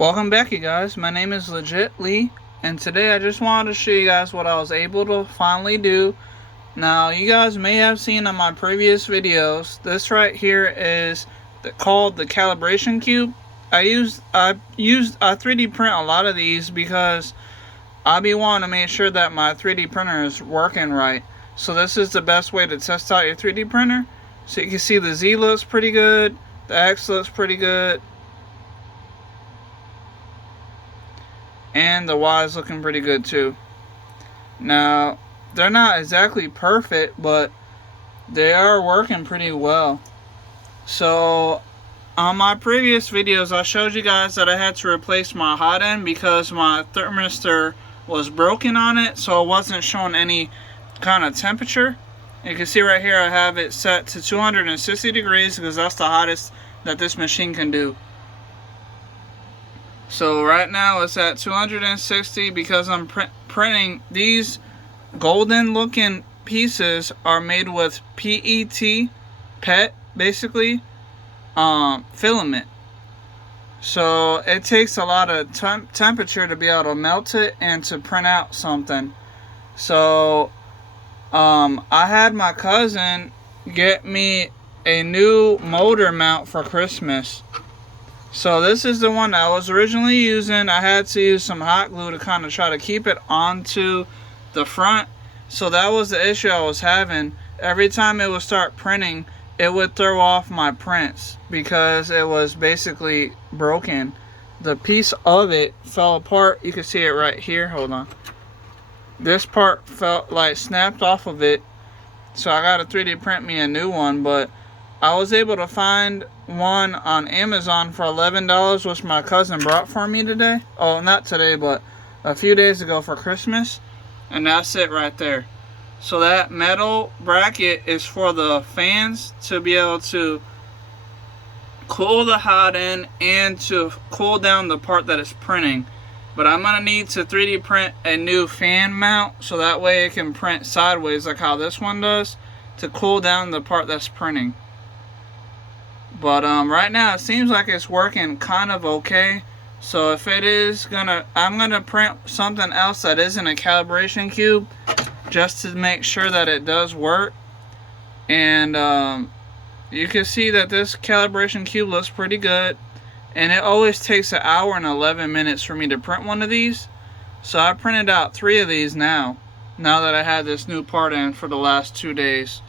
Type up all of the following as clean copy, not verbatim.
Welcome back, you guys. My name is Legit Lee, and today I just wanted to show you guys what I was able to finally do. Now, you guys may have seen in my previous videos, this right here is called the calibration cube. I 3D print a lot of these because I be wanting to make sure that my 3D printer is working right. So this is the best way to test out your 3D printer. So you can see the Z looks pretty good, the X looks pretty good, and the Y is looking pretty good too. Now, they're not exactly perfect, but they are working pretty well. So, on my previous videos, I showed you guys that I had to replace my hot end because my thermistor was broken on it, so it wasn't showing any kind of temperature. You can see right here I have it set to 260 degrees because that's the hottest that this machine can do. So right now it's at 260 because I'm printing these golden looking pieces are made with PET basically filament. So it takes a lot of temperature to be able to melt it and to print out something. So I had my cousin get me a new motor mount for Christmas. So this is the one I was originally using. I had to use some hot glue to kind of try to keep it onto the front. So that was the issue I was having. Every time it would start printing, it would throw off my prints because it was basically broken. The piece of it fell apart. You can see it right here. Hold on. This part felt like snapped off of it. So I got to 3D print me a new one, but I was able to find one on Amazon for $11, which my cousin brought for me today. Oh, not today, but a few days ago for Christmas. And that's it right there. So that metal bracket is for the fans to be able to cool the hot end and to cool down the part that is printing. But I'm going to need to 3D print a new fan mount so that way it can print sideways like how this one does to cool down the part that's printing. But right now it seems like it's working kind of okay. So if it is I'm gonna print something else that isn't a calibration cube just to make sure that it does work. And you can see that this calibration cube looks pretty good. And it always takes an hour and 11 minutes for me to print one of these. So I printed out 3 of these now that I had this new part in for the last 2 days.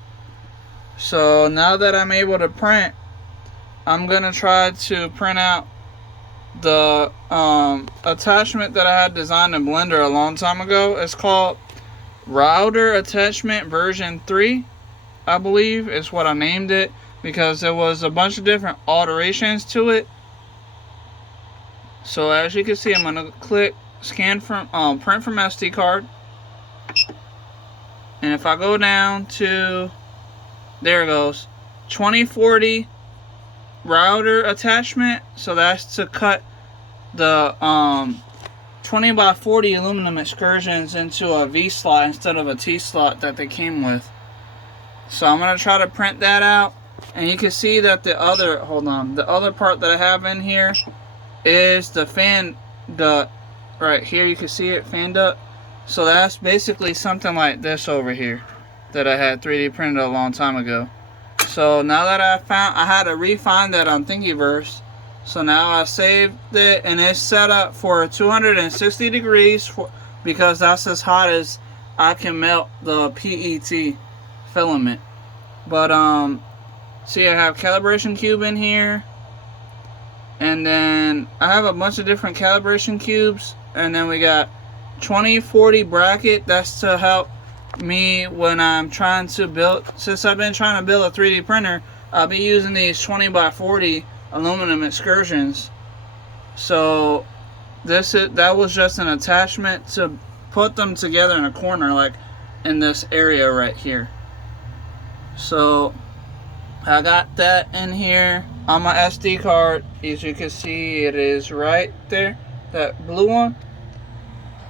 So now that I'm able to print, I'm gonna try to print out the attachment that I had designed in Blender a long time ago. It's called Router Attachment version 3, I believe is what I named it, because there was a bunch of different alterations to it. So as you can see, I'm gonna click print from SD card, and if I go down to, there it goes, 2040 router attachment. So that's to cut the 20 by 40 aluminum excursions into a V slot instead of a T slot that they came with. So I'm gonna try to print that out, and you can see that the other part that I have in here is the fan duct. Right here you can see it, fan duct. So that's basically something like this over here that I had 3D printed a long time ago. So now that I had to refine that on Thingiverse. So now I saved it, and it's set up for 260 degrees because that's as hot as I can melt the PET filament. But see, I have calibration cube in here, and then I have a bunch of different calibration cubes, and then we got 2040 bracket. That's to help me when I'm trying to build. Since I've been trying to build a 3D printer, I'll be using these 20 by 40 aluminum excursions. So that was just an attachment to put them together in a corner, like in this area right here. So I got that in here on my SD card. As you can see, it is right there, that blue one.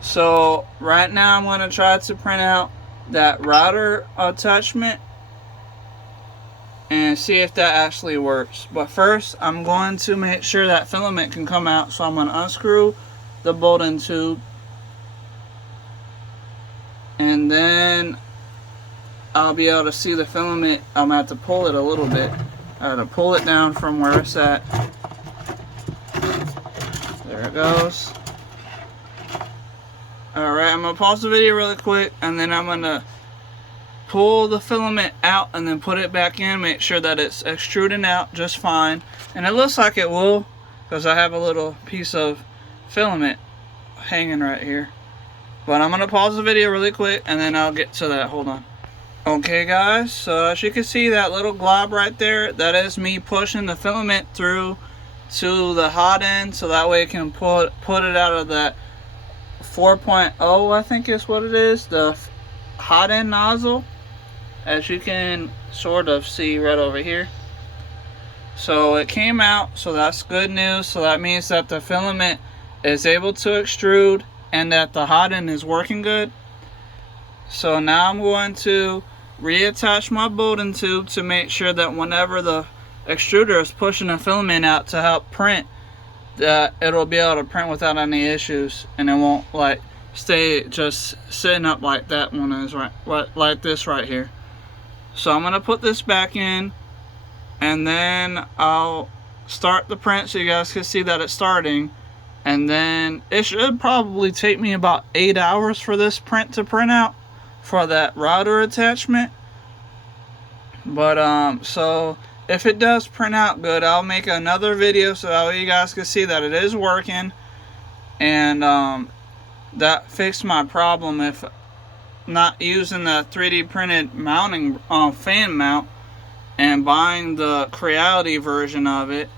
So right now I'm going to try to print out that router attachment and see if that actually works. But first, I'm going to make sure that filament can come out, so I'm going to unscrew the Bowden tube, and then I'll be able to see the filament. I'm going to have to pull it a little bit. I have to pull it down from where it's at. There it goes. Alright, I'm going to pause the video really quick, and then I'm going to pull the filament out and then put it back in, make sure that it's extruding out just fine. And it looks like it will, because I have a little piece of filament hanging right here. But I'm going to pause the video really quick, and then I'll get to that. Hold on. Okay guys, so as you can see, that little glob right there, that is me pushing the filament through to the hot end, so that way it can put it out of that 4.0, I think is what it is, the hot end nozzle, as you can sort of see right over here. So it came out, so that's good news. So that means that the filament is able to extrude and that the hot end is working good. So now I'm going to reattach my Bowden tube to make sure that whenever the extruder is pushing the filament out to help print, that it'll be able to print without any issues, and it won't like stay just sitting up like that one is right like this right here. So I'm gonna put this back in, and then I'll start the print so you guys can see that it's starting. And then it should probably take me about 8 hours for this print to print out for that router attachment. But so if it does print out good, I'll make another video so that way you guys can see that it is working, and that fixed my problem if not using the 3D printed mounting fan mount and buying the Creality version of it,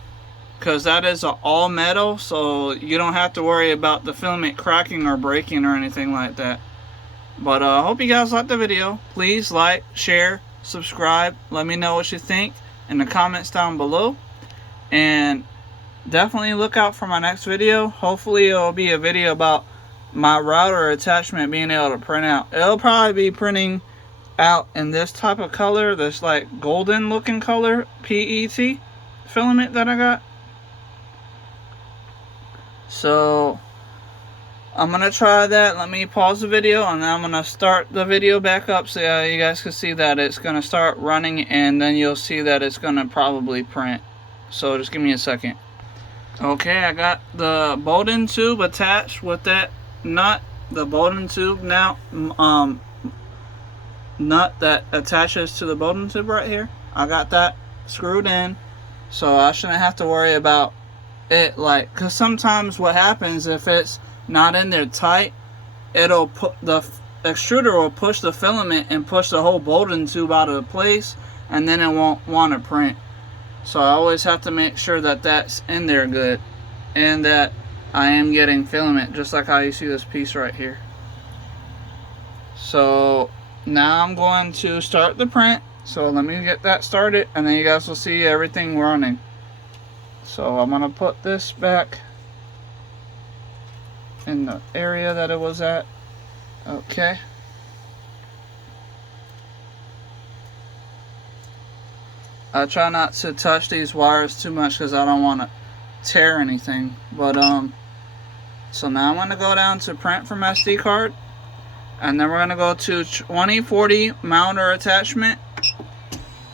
because that is all metal, so you don't have to worry about the filament cracking or breaking or anything like that. But I hope you guys liked the video. Please like, share, subscribe. Let me know what you think in the comments down below, and definitely look out for my next video. Hopefully it'll be a video about my router attachment being able to print out. It'll probably be printing out in this type of color, this like golden looking color PET filament that I got. So I'm gonna try that. Let me pause the video, and then I'm gonna start the video back up so you guys can see that it's gonna start running, and then you'll see that it's gonna probably print. So just give me a second. Okay, I got the Bowden tube attached with that nut, the Bowden tube now nut that attaches to the Bowden tube right here. I got that screwed in, so I shouldn't have to worry about it, like, because sometimes what happens if it's not in there tight, it'll put the extruder will push the filament and push the whole Bowden tube out of place, and then it won't want to print. So I always have to make sure that that's in there good, and that I am getting filament, just like how you see this piece right here. So now I'm going to start the print. So let me get that started, and then you guys will see everything running. So I'm gonna put this back in the area that it was at. Okay. I try not to touch these wires too much because I don't want to tear anything. But so now I'm gonna go down to print from SD card, and then we're gonna go to 2040 mounter attachment.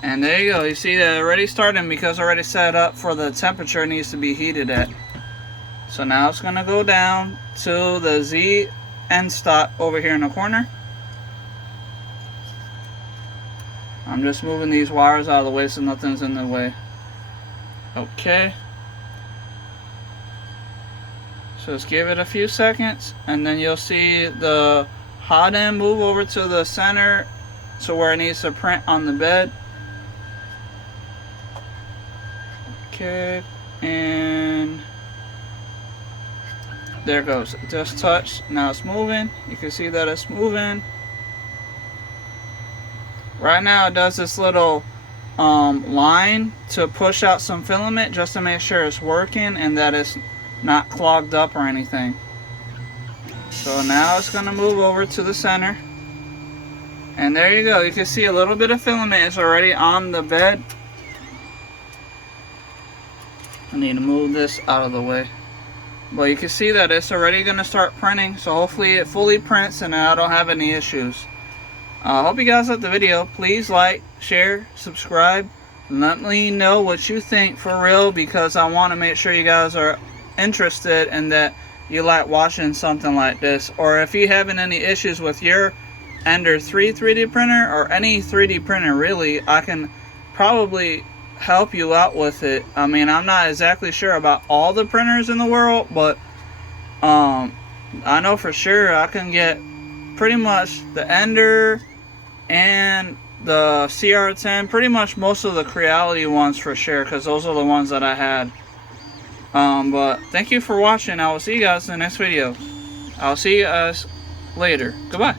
And there you go. You see that already starting because I already set it up for the temperature it needs to be heated at. So now it's gonna go down to the Z end stop over here in the corner. I'm just moving these wires out of the way so nothing's in the way. Okay. So just give it a few seconds, and then you'll see the hot end move over to the center to where it needs to print on the bed. Okay, and there it goes. It just touched. Now it's moving. You can see that it's moving. Right now it does this little line to push out some filament just to make sure it's working and that it's not clogged up or anything. So now it's going to move over to the center. And there you go. You can see a little bit of filament is already on the bed. I need to move this out of the way. But you can see that it's already going to start printing, so hopefully it fully prints and I don't have any issues. I hope you guys liked the video. Please like, share, subscribe, and let me know what you think for real, because I want to make sure you guys are interested and that you like watching something like this. Or if you're having any issues with your Ender 3 3D printer or any 3D printer really, I can probably help you out with it. I mean, I'm not exactly sure about all the printers in the world, but I know for sure I can get pretty much the Ender and the CR10, pretty much most of the Creality ones for sure, because those are the ones that I had. But thank you for watching. I will see you guys in the next video. I'll see you guys later. Goodbye.